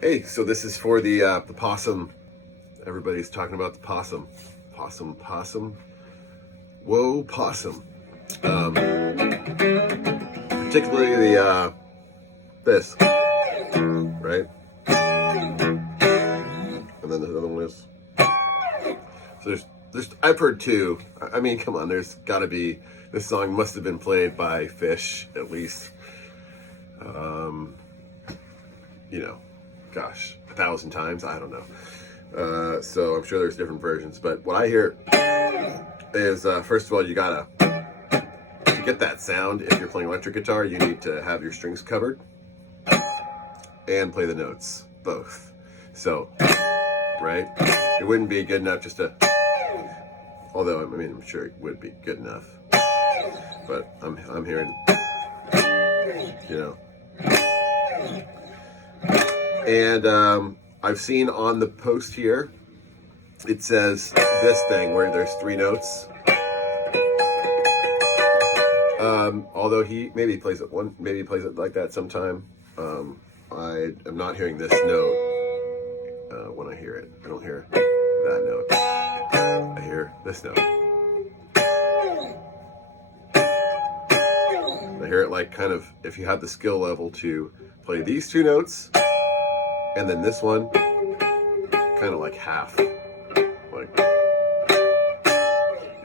Hey, so this is for the possum. Everybody's talking about the possum. Possum, possum. Whoa, possum. Particularly the this, right? And then the other one is. So there's I've heard two. I mean, come on, there's got to be. This song must have been played by Phish at least. You know, gosh, 1,000 times. I don't know. So I'm sure there's different versions, but what I hear is first of all, you gotta to get that sound. If you're playing electric guitar, you need to have your strings covered and play the notes both. So, right, it wouldn't be good enough just to. Although I mean, I'm sure it would be good enough, but I'm hearing, you know. And I've seen on the post here, it says this thing where there's three notes. Although he maybe plays it like that sometime. I am not hearing this note when I hear it. I don't hear that note. I hear this note. I hear it like kind of if you have the skill level to play these two notes. And then this one, kind of like half, like, you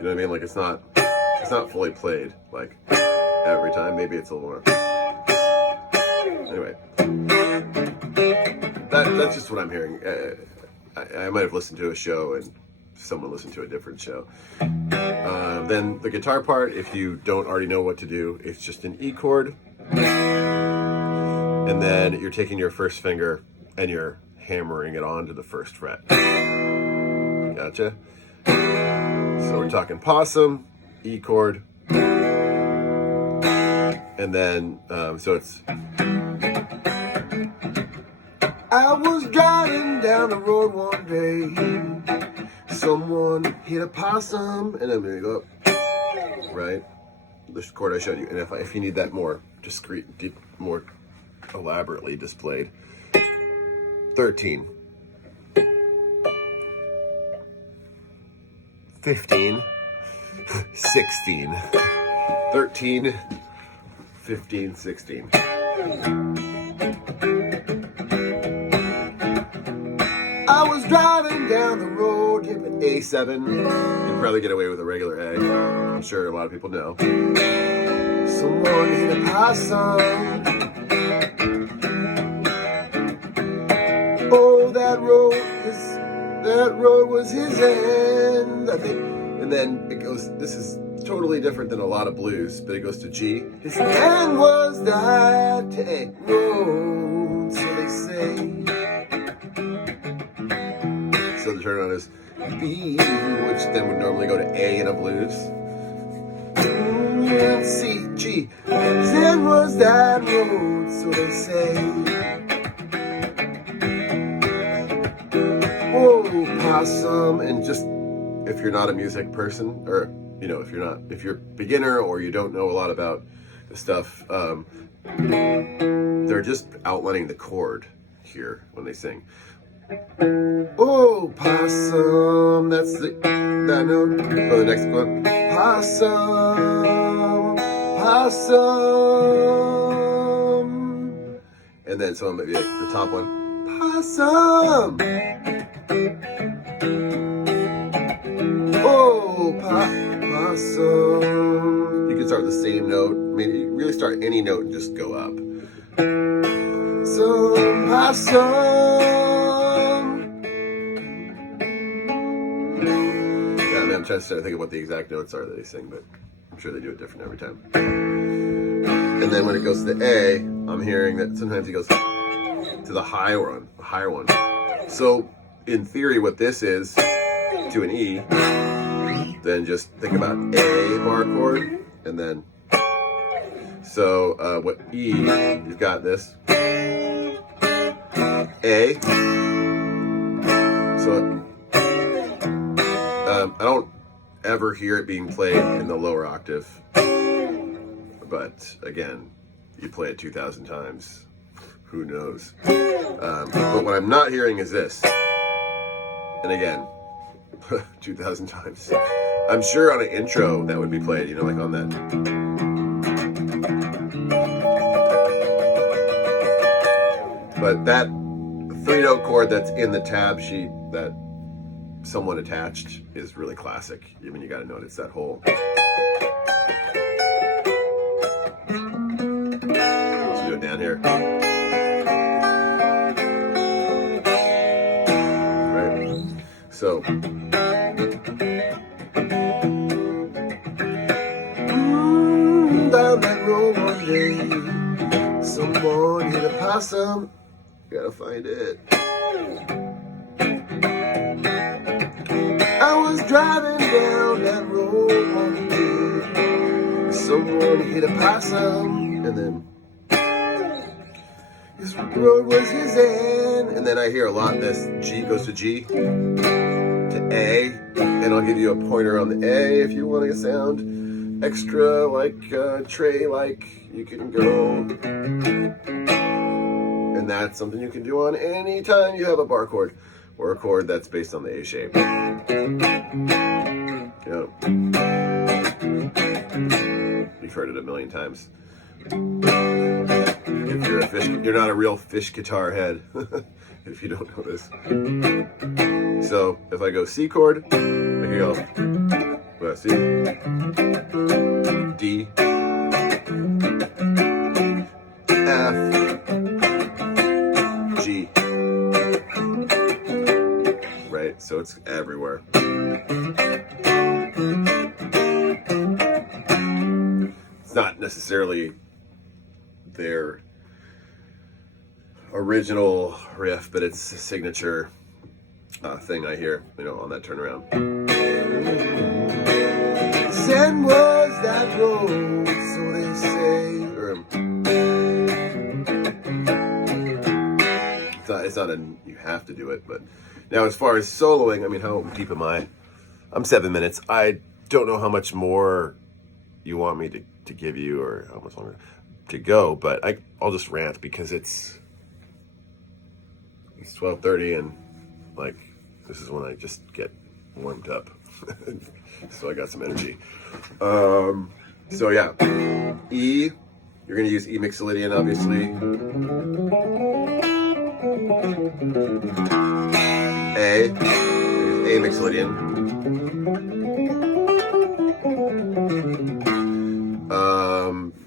know what I mean? Like it's not fully played, like every time. Maybe it's a little more. Anyway, that's just what I'm hearing. I might have listened to a show and someone listened to a different show. Then the guitar part, if you don't already know what to do, it's just an E chord, and then you're taking your first finger and you're hammering it onto the first fret. Gotcha? So we're talking possum, E chord, and then, so it's... I was driving down the road one day, someone hit a possum, and I'm gonna go up, right? This chord I showed you, and if you need that more discreet, more elaborately displayed, 13, 15, 16, 13, 15, 16. I was driving down the road, hit an A7. You'd probably get away with a regular A. I'm sure a lot of people know. Someone hit a possum. Oh, that road was his end, I think. And then it goes, this is totally different than a lot of blues, but it goes to G. His end was that road, so they say. So the turn on is B, which then would normally go to A in a blues. C, G. His end was that road, so they say. Whoa, possum. And just if you're not a music person, or you know, if you're a beginner or you don't know a lot about the stuff, they're just outlining the chord here when they sing. Oh, possum. That's that note. Go the next one. Possum, possum. And then someone maybe like the top one. Possum. Oh, possum. You can start the same note. I mean, you really start any note and just go up. Some possum. Yeah, I mean, I'm trying to think of what the exact notes are that they sing, but I'm sure they do it different every time. And then when it goes to the A, I'm hearing that sometimes he goes to the higher one. So in theory, what this is to an E, then just think about A bar chord, and then so what E, you've got this A. So I don't ever hear it being played in the lower octave, but again, you play it 2,000 times. who knows? But what I'm not hearing is this. And again, 2,000 times. I'm sure on an intro that would be played, you know, like on that. But that 3-note chord that's in the tab sheet that someone attached is really classic. I mean, you got to notice that whole. Let's do it down here. Right. So. Down that road one day, someone hit a possum. Gotta find it. I was driving down that road one day, someone hit a possum, and then this road was his end. And then I hear a lot this G goes to G to A, and I'll give you a pointer on the A if you want a sound extra, like tray, like you can go. And that's something you can do on any time you have a bar chord or a chord that's based on the A shape. Yeah. You've heard it a million times. If you're a Phish, you're not a real Phish guitar head if you don't know this. So if I go C chord, I can go C, D, F, G. Right, so it's everywhere. It's not necessarily their original riff, but it's a signature thing I hear, you know, on that turnaround. Send was that road, so they say. It's not a you have to do it, but now as far as soloing, I mean, how deep am I? I'm 7 minutes. I don't know how much more you want me to give you, or how much longer to go, but I'll just rant because it's 12:30 and like this is when I just get warmed up. So I got some energy. So yeah, E, you're gonna use E Mixolydian, obviously. A Mixolydian.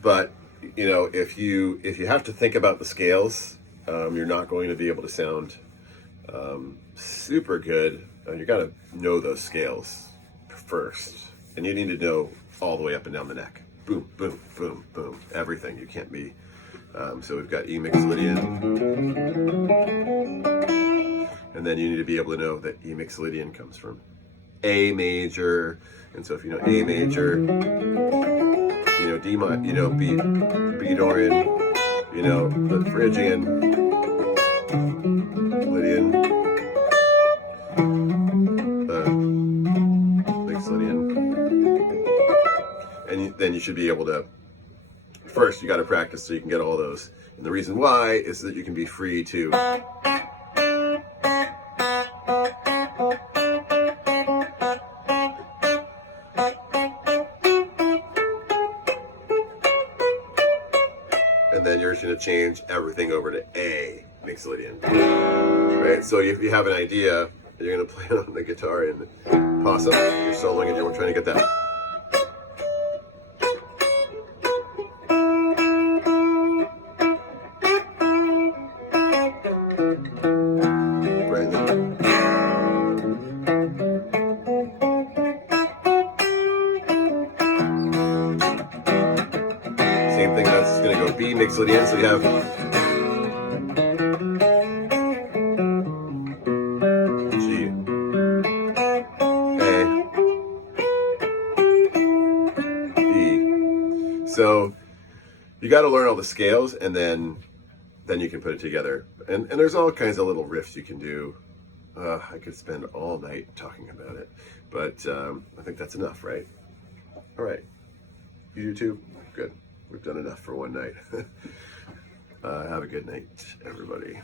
But you know, if you have to think about the scales, you're not going to be able to sound super good. You got to know those scales first, and you need to know all the way up and down the neck. Boom, boom, boom, boom. Everything. You can't be. So we've got E Mixolydian, and then you need to be able to know that E Mixolydian comes from A major, and so if you know A major, you know D minor, you know B Dorian, you know the Phrygian, Lydian, Mixolydian, and then you should be able to. First, you got to practice so you can get all those. And the reason why is that you can be free to and then you're just going to change everything over to A Mixolydian. Right? So if you have an idea, you're going to play it on the guitar in Possum, you're soloing and you're trying to get that. Same thing, that's going to go B Mixolydian, so you have G, A, E. So you got to learn all the scales, and then you can put it together. And there's all kinds of little riffs you can do. I could spend all night talking about it, but I think that's enough, right? All right. You do too? Good. We've done enough for one night. Have a good night, everybody.